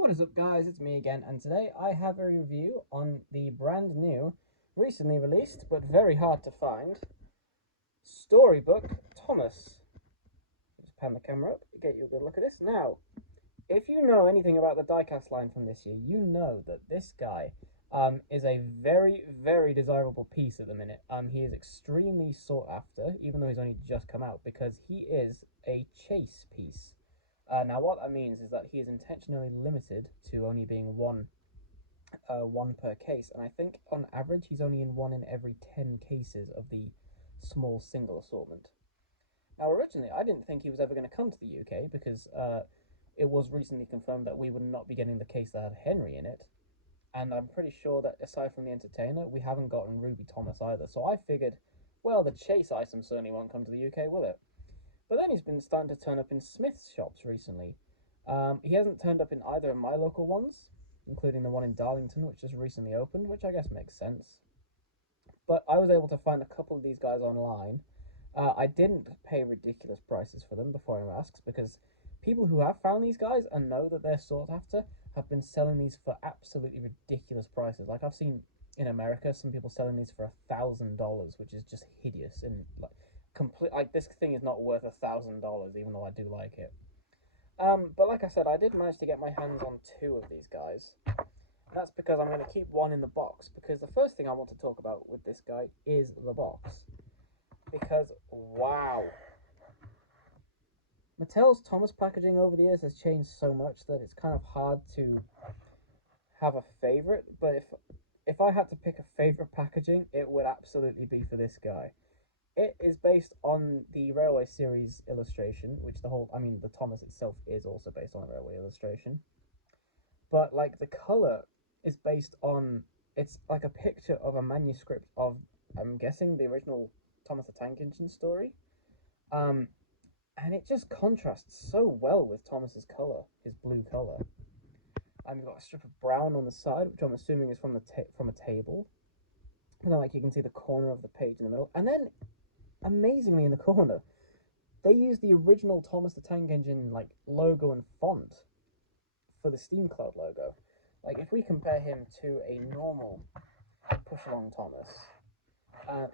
What is up, guys? It's me again, and today I have a review on the brand new, recently released but very hard to find Storybook Thomas. Just pan the camera up, get you a good look at this. Now, if you know anything about the diecast line from this year, you know that this guy is a very, very desirable piece at the minute. He is extremely sought after, even though he's only just come out, because he is a chase piece. Now, what that means is that he is intentionally limited to only being one per case, and I think on average he's only in one in every 10 cases of the small single assortment. Now, originally, I didn't think he was ever going to come to the UK because it was recently confirmed that we would not be getting the case that had Henry in it, and I'm pretty sure that aside from the Entertainer, we haven't gotten Ruby Thomas either. So I figured, well, the Chase item certainly won't come to the UK, will it? But then he's been starting to turn up in Smith's shops recently. He hasn't turned up in either of my local ones, including the one in Darlington, which just recently opened, which I guess makes sense. But I was able to find a couple of these guys online. I didn't pay ridiculous prices for them before I asked, because people who have found these guys and know that they're sought after have been selling these for absolutely ridiculous prices. Like I've seen in America some people selling these for $1,000, which is just hideous and like complete. Like this thing is not worth $1,000, even though I do like it. But like I said, I did manage to get my hands on two of these guys. And that's because I'm going to keep one in the box, because the first thing I want to talk about with this guy is the box. Because, wow. Mattel's Thomas packaging over the years has changed so much that it's kind of hard to have a favorite, but if I had to pick a favorite packaging, it would absolutely be for this guy. It is based on the Railway series illustration, which the Thomas itself is also based on the Railway illustration. But like the color is based on, it's like a picture of a manuscript of, I'm guessing, the original Thomas the Tank Engine story. Um, and it just contrasts so well with Thomas's color, his blue color. You've got a strip of brown on the side, which I'm assuming is from from a table. And then, like, you can see the corner of the page in the middle, and then amazingly in the corner, they use the original Thomas the Tank Engine like logo and font for the Steam Cloud logo. Like if we compare him to a normal push along Thomas,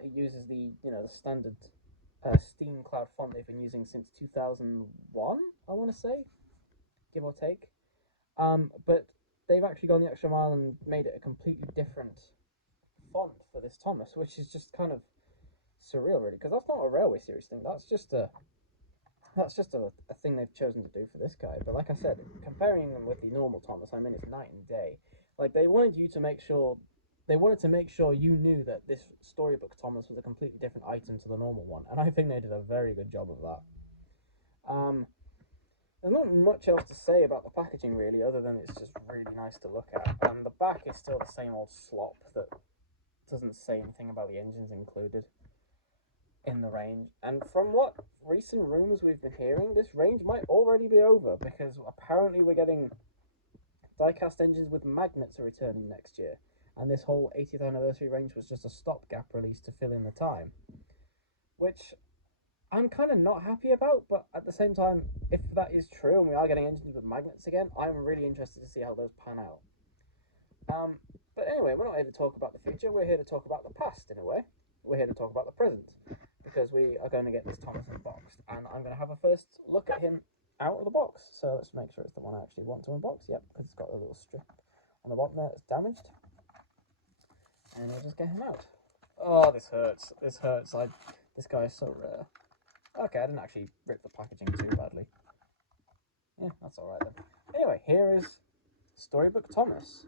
it uses the standard Steam Cloud font they've been using since 2001, I want to say, give or take. But they've actually gone the extra mile and made it a completely different font for this Thomas, which is just kind of surreal, really, because that's not a Railway series thing. That's just a thing they've chosen to do for this guy. But like I said, comparing them with the normal Thomas, I mean, it's night and day. Like they wanted to make sure you knew that this Storybook Thomas was a completely different item to the normal one, and I think they did a very good job of that. There's not much else to say about the packaging really, other than it's just really nice to look at. And the back is still the same old slop that doesn't say anything about the engines included in the range. And from what recent rumors we've been hearing, this range might already be over, because apparently we're getting diecast engines with magnets are returning next year, and this whole 80th anniversary range was just a stopgap release to fill in the time, which I'm kind of not happy about. But at the same time, if that is true and we are getting engines with magnets again, I'm really interested to see how those pan out. But anyway, we're not here to talk about the future, we're here to talk about the past in a way. We're here to talk about the present, because we are going to get this Thomas unboxed, and I'm going to have a first look at him out of the box. So let's make sure it's the one I actually want to unbox. Yep, because it's got a little strip on the bottom there that's damaged. And we'll just get him out. Oh, this hurts. This hurts. This guy is so rare. Okay, I didn't actually rip the packaging too badly. Yeah, that's alright then. Anyway, here is Storybook Thomas.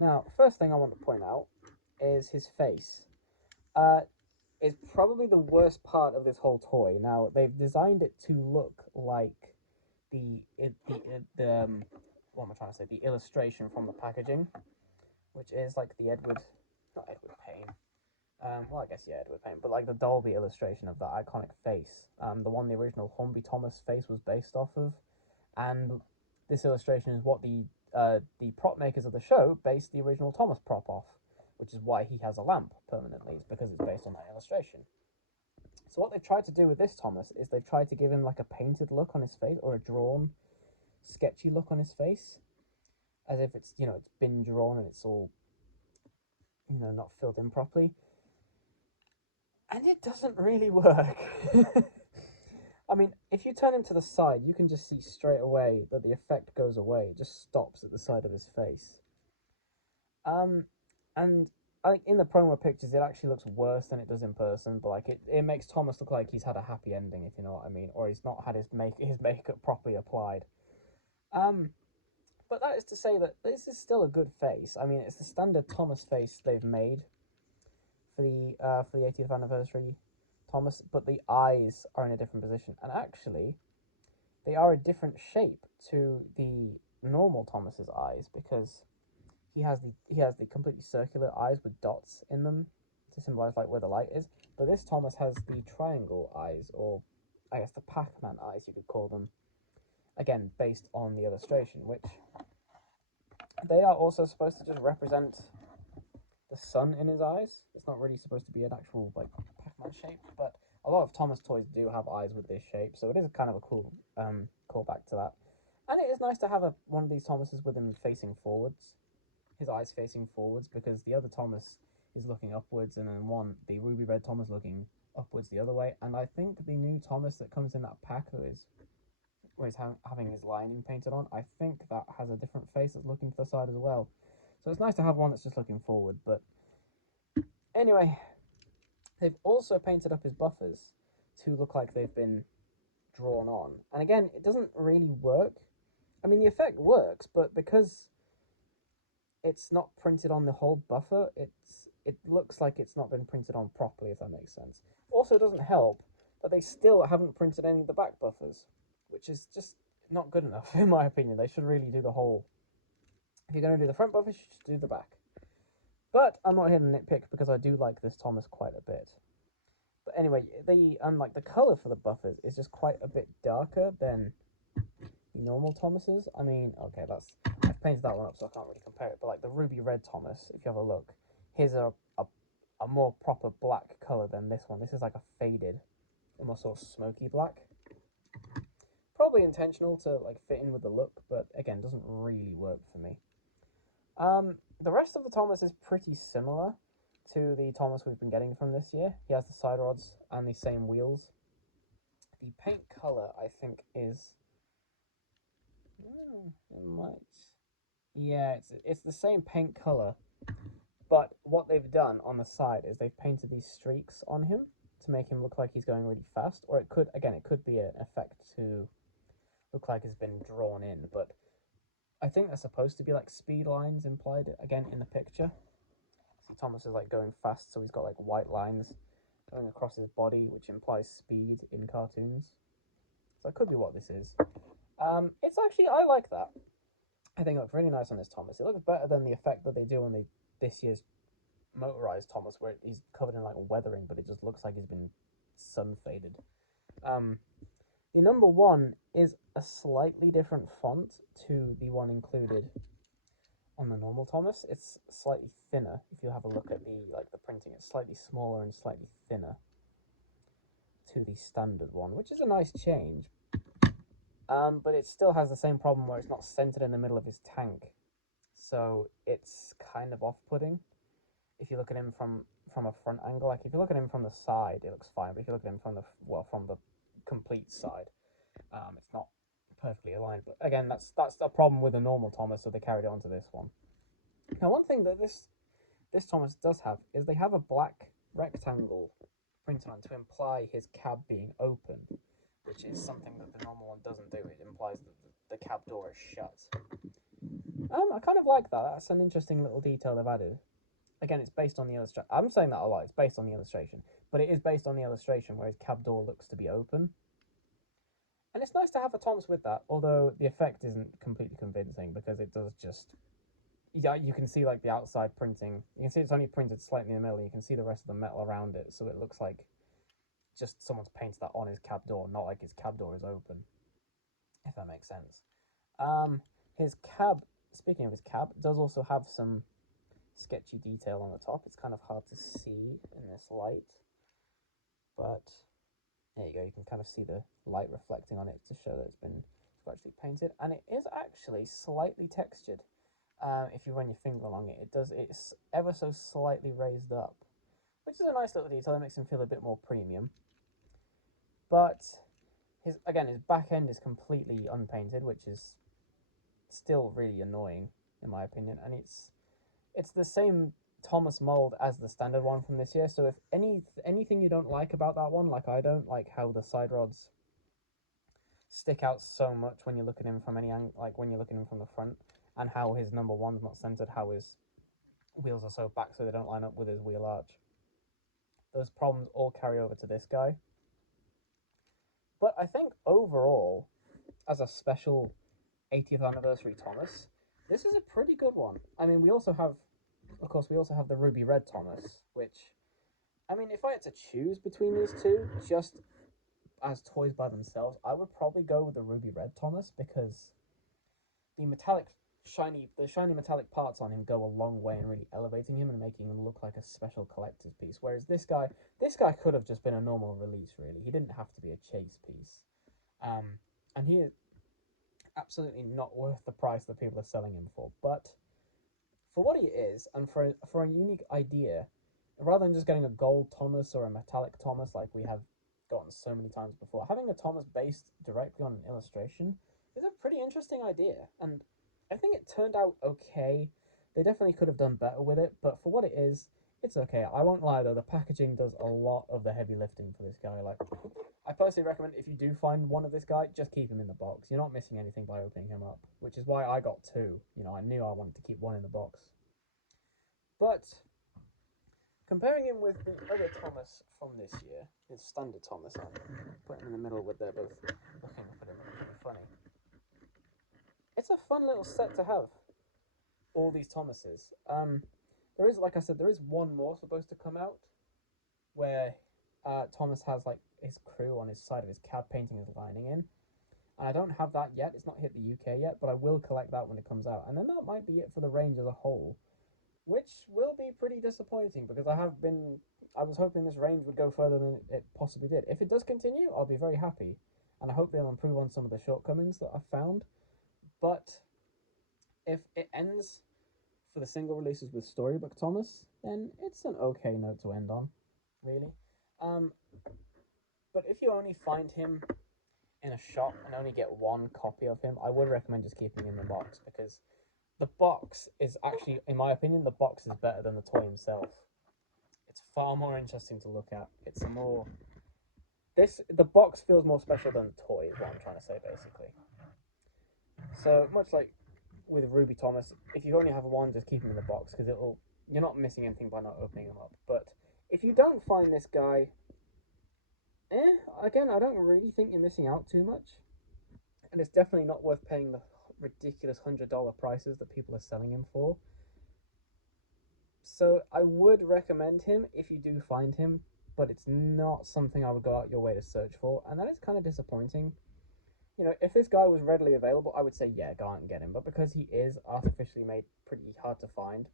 Now, first thing I want to point out is his face. Is probably the worst part of this whole toy. Now, they've designed it to look like the what am I trying to say? The illustration from the packaging, which is like the not Edward Payne. Well, I guess yeah, Edward Payne, but like the Dolby illustration of that iconic face. The one the original Humby Thomas face was based off of, and this illustration is what the prop makers of the show based the original Thomas prop off, which is why he has a lamp permanently. It's because it's based on that illustration. So what they've tried to do with this Thomas is they've tried to give him like a painted look on his face, or a drawn sketchy look on his face, as if it's, you know, it's been drawn and it's all, you know, not filled in properly. And it doesn't really work. I mean, if you turn him to the side, you can just see straight away that the effect goes away. It just stops at the side of his face. Um, and I think in the promo pictures, it actually looks worse than it does in person. But like, it makes Thomas look like he's had a happy ending, if you know what I mean, or he's not had his makeup properly applied. Um, but that is to say that this is still a good face. I mean, it's the standard Thomas face they've made for the 80th anniversary Thomas, but the eyes are in a different position, and actually, they are a different shape to the normal Thomas's eyes, because he has the completely circular eyes with dots in them to symbolize like where the light is. But this Thomas has the triangle eyes, or I guess the Pac-Man eyes, you could call them. Again, based on the illustration, which they are also supposed to just represent the sun in his eyes. It's not really supposed to be an actual like Pac-Man shape, but a lot of Thomas toys do have eyes with this shape, so it is kind of a cool callback to that. And it is nice to have one of these Thomases with him facing forwards, his eyes facing forwards, because the other Thomas is looking upwards, and then the ruby red Thomas looking upwards the other way. And I think the new Thomas that comes in that pack, where he's having his lining painted on, I think that has a different face that's looking to the side as well. So it's nice to have one that's just looking forward. But anyway, they've also painted up his buffers to look like they've been drawn on. And again, it doesn't really work. I mean, the effect works, but because it's not printed on the whole buffer, it looks like it's not been printed on properly, if that makes sense. Also, it doesn't help that they still haven't printed any of the back buffers, which is just not good enough, in my opinion. They should really do the whole. If you're going to do the front buffers, you should do the back. But I'm not here to nitpick, because I do like this Thomas quite a bit. But anyway, the colour for the buffers is just quite a bit darker than the normal Thomases. I mean, okay, I've painted that one up, so I can't really compare it. But like the ruby red Thomas, if you have a look, his are a more proper black colour than this one. This is like a faded, almost sort of smoky black. Probably intentional to like fit in with the look, but again, doesn't really work for me. The rest of the Thomas is pretty similar to the Thomas we've been getting from this year. He has the side rods and the same wheels. The paint colour, I think, is... it might... Yeah, it's the same paint colour, but what they've done on the side is they've painted these streaks on him to make him look like he's going really fast, or it could be an effect to look like it's been drawn in, but I think they're supposed to be like speed lines implied, again, in the picture. So Thomas is like going fast, so he's got like white lines going across his body, which implies speed in cartoons. So that could be what this is. It's actually, I like that. I think it looks really nice on this Thomas. It looks better than the effect that they do on this year's motorized Thomas, where he's covered in like weathering, but it just looks like he's been sun faded. The number 1 is a slightly different font to the one included on the normal Thomas. It's slightly thinner. If you have a look at the printing, it's slightly smaller and slightly thinner to the standard one, which is a nice change. But it still has the same problem where it's not centered in the middle of his tank, so it's kind of off-putting. If you look at him from a front angle, like if you look at him from the side, it looks fine. But if you look at him from the complete side, it's not perfectly aligned. But again, that's a problem with the normal Thomas, so they carried it onto this one. Now, one thing that this Thomas does have is they have a black rectangle printed on to imply his cab being open, which is something that the normal one doesn't do. It implies that the cab door is shut. I kind of like that. That's an interesting little detail they've added. Again, it's based on the illustration. I'm saying that a lot. It's based on the illustration, but it is based on the illustration where his cab door looks to be open. And it's nice to have a Thomas with that, although the effect isn't completely convincing, because it does just... Yeah, you can see like the outside printing. You can see it's only printed slightly in the middle. You can see the rest of the metal around it, so it looks like just someone's painted that on his cab door, not like his cab door is open, if that makes sense. His cab, speaking of his cab, does also have some sketchy detail on the top. It's kind of hard to see in this light, but there you go. You can kind of see the light reflecting on it to show that it's been scratchily painted, and it is actually slightly textured. If you run your finger along it, it's ever so slightly raised up, which is a nice little detail. It makes him feel a bit more premium. But his back end is completely unpainted, which is still really annoying in my opinion, and it's the same Thomas mold as the standard one from this year. So if anything you don't like about that one, like I don't like how the side rods stick out so much when you look at him from any angle, like when you're looking at him from the front, and how his number one's not centered, how his wheels are so back so they don't line up with his wheel arch. Those problems all carry over to this guy. But I think overall, as a special 80th anniversary Thomas, this is a pretty good one. I mean, we also have, of course, we also have the Ruby Red Thomas, which, I mean, if I had to choose between these two, just as toys by themselves, I would probably go with the Ruby Red Thomas because the shiny metallic parts on him go a long way in really elevating him and making him look like a special collector's piece. Whereas this guy could have just been a normal release, really. He didn't have to be a chase piece. And he is absolutely not worth the price that people are selling him for. But for what he is, and for a unique idea, rather than just getting a gold Thomas or a metallic Thomas like we have gotten so many times before, having a Thomas based directly on an illustration is a pretty interesting idea, and I think it turned out okay. They definitely could have done better with it, but for what it is, it's okay. I won't lie though, the packaging does a lot of the heavy lifting for this guy. Like, I personally recommend if you do find one of this guy, just keep him in the box. You're not missing anything by opening him up, which is why I got two. You know, I knew I wanted to keep one in the box. But comparing him with the other Thomas from this year, his standard Thomas, I'll put him in the middle with they're both looking up at him, pretty funny. It's a fun little set to have, all these Thomases. There is, like I said, there is one more supposed to come out where Thomas has like his crew on his side of his cab painting his lining in. And I don't have that yet. It's not hit the UK yet, but I will collect that when it comes out. And then that might be it for the range as a whole, which will be pretty disappointing because I was hoping this range would go further than it possibly did. If it does continue, I'll be very happy, and I hope they'll improve on some of the shortcomings that I've found. But if it ends for the single releases with Storybook Thomas, then it's an okay note to end on, really. Um, but if you only find him in a shop and only get one copy of him, I would recommend just keeping him in the box because the box is actually, in my opinion, the box is better than the toy himself. It's far more interesting to look at. The box feels more special than the toy, is what I'm trying to say, basically. So much like with Ruby Thomas, if you only have one, just keep him in the box because you're not missing anything by not opening him up. But if you don't find this guy, again, I don't really think you're missing out too much, and it's definitely not worth paying the ridiculous $100 prices that people are selling him for. So I would recommend him if you do find him, but it's not something I would go out your way to search for, and that is kind of disappointing. You know, if this guy was readily available, I would say, yeah, go out and get him. But because he is artificially made pretty hard to find,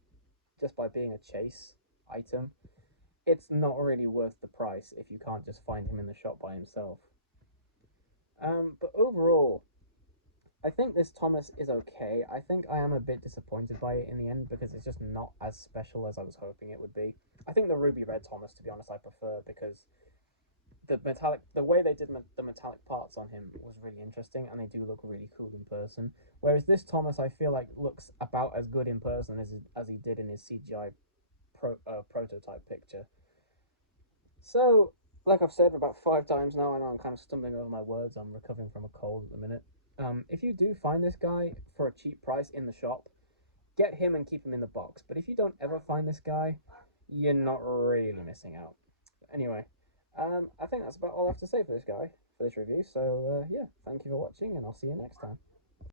just by being a chase item, it's not really worth the price if you can't just find him in the shop by himself. But overall, I think this Thomas is okay. I think I am a bit disappointed by it in the end because it's just not as special as I was hoping it would be. I think the Ruby Red Thomas, to be honest, I prefer because the way they did the metallic parts on him was really interesting, and they do look really cool in person. Whereas this Thomas, I feel like looks about as good in person as he did in his CGI prototype picture. So, like I've said about 5 times now, I know I'm kind of stumbling over my words. I'm recovering from a cold at the minute. If you do find this guy for a cheap price in the shop, get him and keep him in the box. But if you don't ever find this guy, you're not really missing out. Anyway, I think that's about all I have to say for this guy, for this review. So, yeah, thank you for watching, and I'll see you next time.